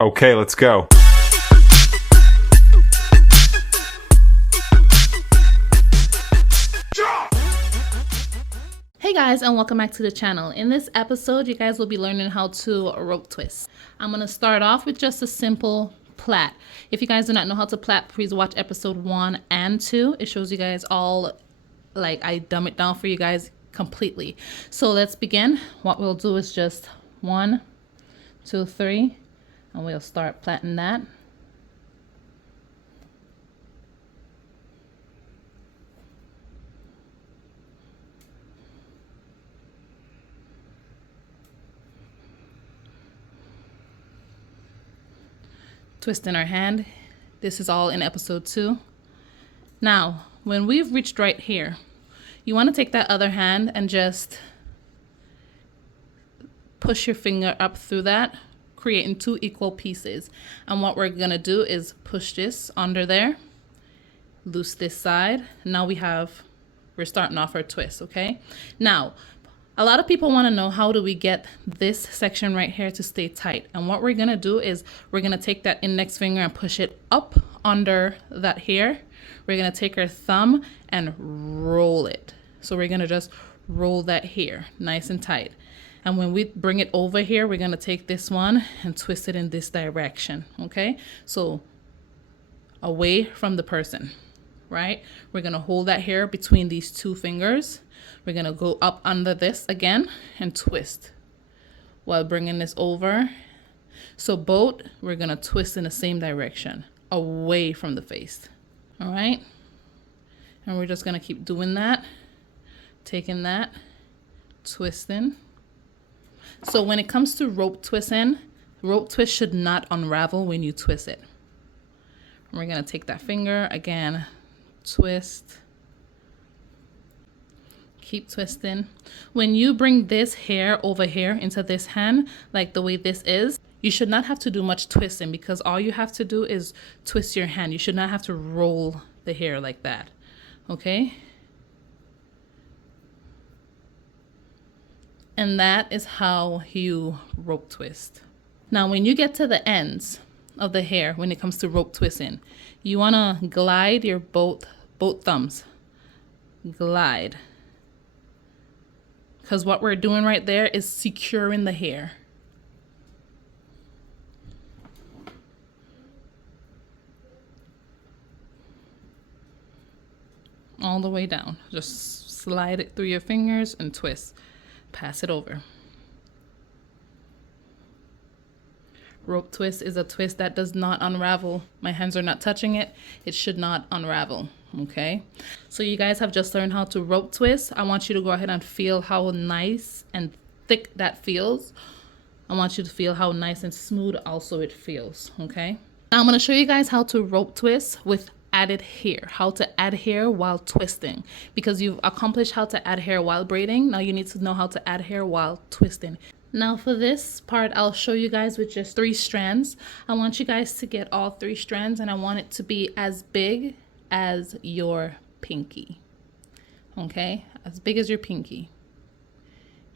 Okay, let's go. Hey guys, and welcome back to the channel. In this episode, you guys will be learning how to rope twist. I'm going to start off with just a simple plait. If you guys do not know how to plait, please watch episode 1 and 2. It shows you guys all, like, I dumb it down for you guys completely. So let's begin. What we'll do is just 1, 2, 3, and we'll start plaiting that. Twist in our hand. This is all in episode 2. Now, when we've reached right here, you want to take that other hand and just push your finger up through that, creating 2 equal pieces. And what we're going to do is push this under there, loose this side. Now we're starting off our twist, okay? Now, a lot of people want to know, how do we get this section right here to stay tight? And what we're going to do is we're going to take that index finger and push it up under that hair. We're going to take our thumb and roll it. So we're going to just roll that hair nice and tight. And when we bring it over here, we're going to take this one and twist it in this direction, okay? So away from the person, right? We're going to hold that hair between these 2 fingers. We're going to go up under this again and twist while bringing this over. So both, we're going to twist in the same direction, away from the face, all right? And we're just going to keep doing that, taking that, twisting. So when it comes to rope twisting, rope twist should not unravel when you twist it. We're going to take that finger again, twist, keep twisting. When you bring this hair over here into this hand, like the way this is, you should not have to do much twisting, because all you have to do is twist your hand. You should not have to roll the hair like that, okay? And that is how you rope twist. Now, when you get to the ends of the hair, when it comes to rope twisting, you want to glide your both thumbs. Glide. Because what we're doing right there is securing the hair. All the way down. Just slide it through your fingers and twist. Pass it over. Rope twist is a twist that does not unravel. My hands are not touching it. It should not unravel, okay? So you guys have just learned how to rope twist. I want you to go ahead and feel how nice and thick that feels. I want you to feel how nice and smooth also it feels, okay? Now I'm going to show you guys how to rope twist with added hair, how to add hair while twisting, because you've accomplished how to add hair while braiding. Now you need to know how to add hair while twisting. Now for this part, I'll show you guys with just 3 strands. I want you guys to get all 3 strands, and I want it to be as big as your pinky, okay? As big as your pinky.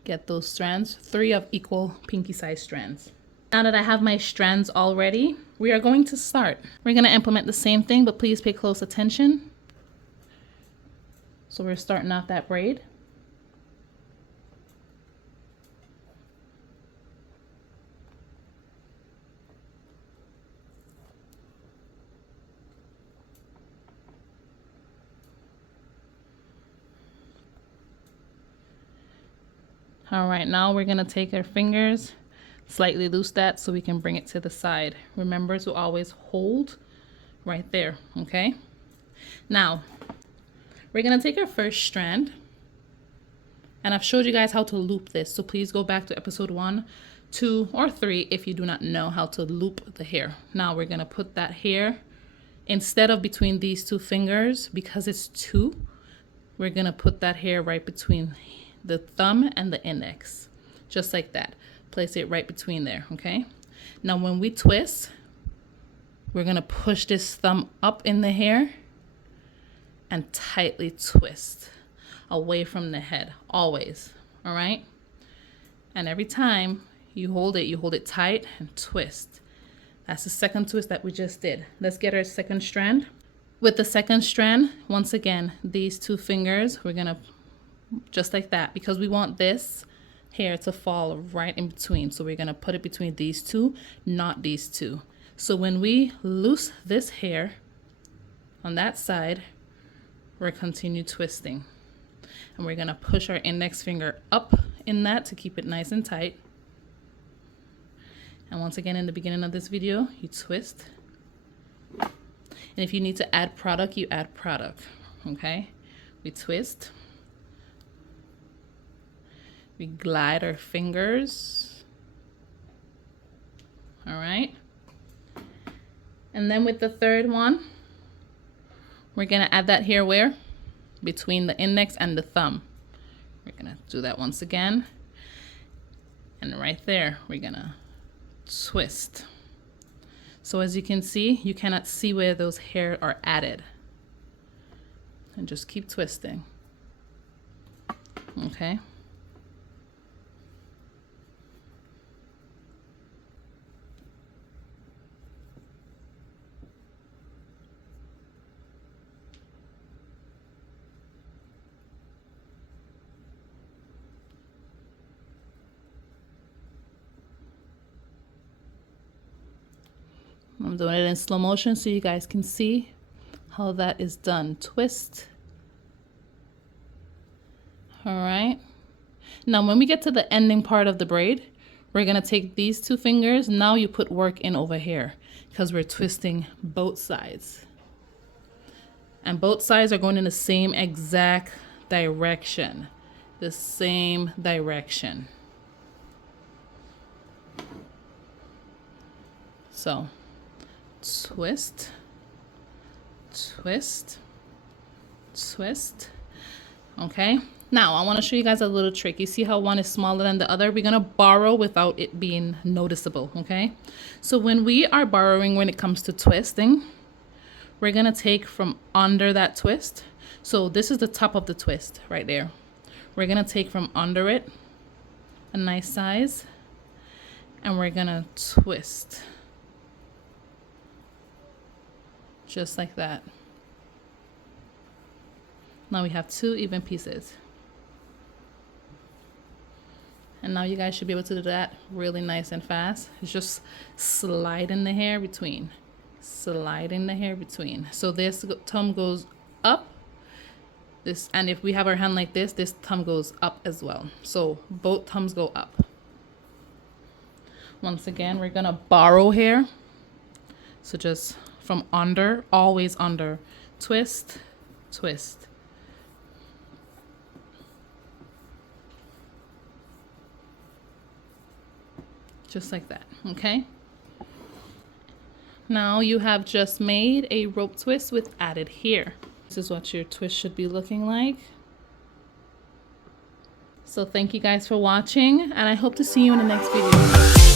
Get those strands, 3 of equal pinky size strands. Now that I have my strands all ready, we are going to start. We're going to implement the same thing, but please pay close attention. So we're starting off that braid. All right, now we're going to take our fingers, slightly loose that so we can bring it to the side. Remember to always hold right there, okay? Now, we're going to take our first strand, and I've showed you guys how to loop this, so please go back to episode 1, 2, or 3 if you do not know how to loop the hair. Now we're going to put that hair, instead of between these 2 fingers, because it's 2, we're going to put that hair right between the thumb and the index, just like that. Place it right between there, okay? Now when we twist, we're gonna push this thumb up in the hair and tightly twist away from the head, always, all right? And every time you hold it tight and twist. That's the second twist that we just did. Let's get our second strand. With the second strand, once again, these two fingers, we're gonna, just like that, because we want this hair to fall right in between. So we're gonna put it between these two, not these two. So when we loose this hair on that side, we're continue twisting. And we're gonna push our index finger up in that to keep it nice and tight. And once again, in the beginning of this video, you twist. And if you need to add product, you add product, okay? We twist. We glide our fingers. All right. And then with the third one, we're gonna add that here where? Between the index and the thumb. We're gonna do that once again. And right there, we're gonna twist. So as you can see, you cannot see where those hair are added. And just keep twisting. Okay. I'm doing it in slow motion so you guys can see how that is done. Twist. All right. Now when we get to the ending part of the braid, we're gonna take these two fingers. Now you put work in over here because we're twisting both sides. And both sides are going in the same exact direction. The same direction. So twist, twist, twist. Okay, now I want to show you guys a little trick. You see how one is smaller than the other? We're gonna borrow without it being noticeable. Okay, so when we are borrowing, when it comes to twisting, we're gonna take from under that twist. So this is the top of the twist right there. We're gonna take from under it a nice size, and we're gonna twist. Just like that. Now we have two even pieces. And now you guys should be able to do that really nice and fast. It's just sliding the hair between. Sliding the hair between. So this thumb goes up. This, and if we have our hand like this thumb goes up as well. So both thumbs go up. Once again, we're gonna borrow hair. So just from under, always under. Twist, twist. Just like that, okay? Now you have just made a rope twist with added hair. This is what your twist should be looking like. So thank you guys for watching, and I hope to see you in the next video.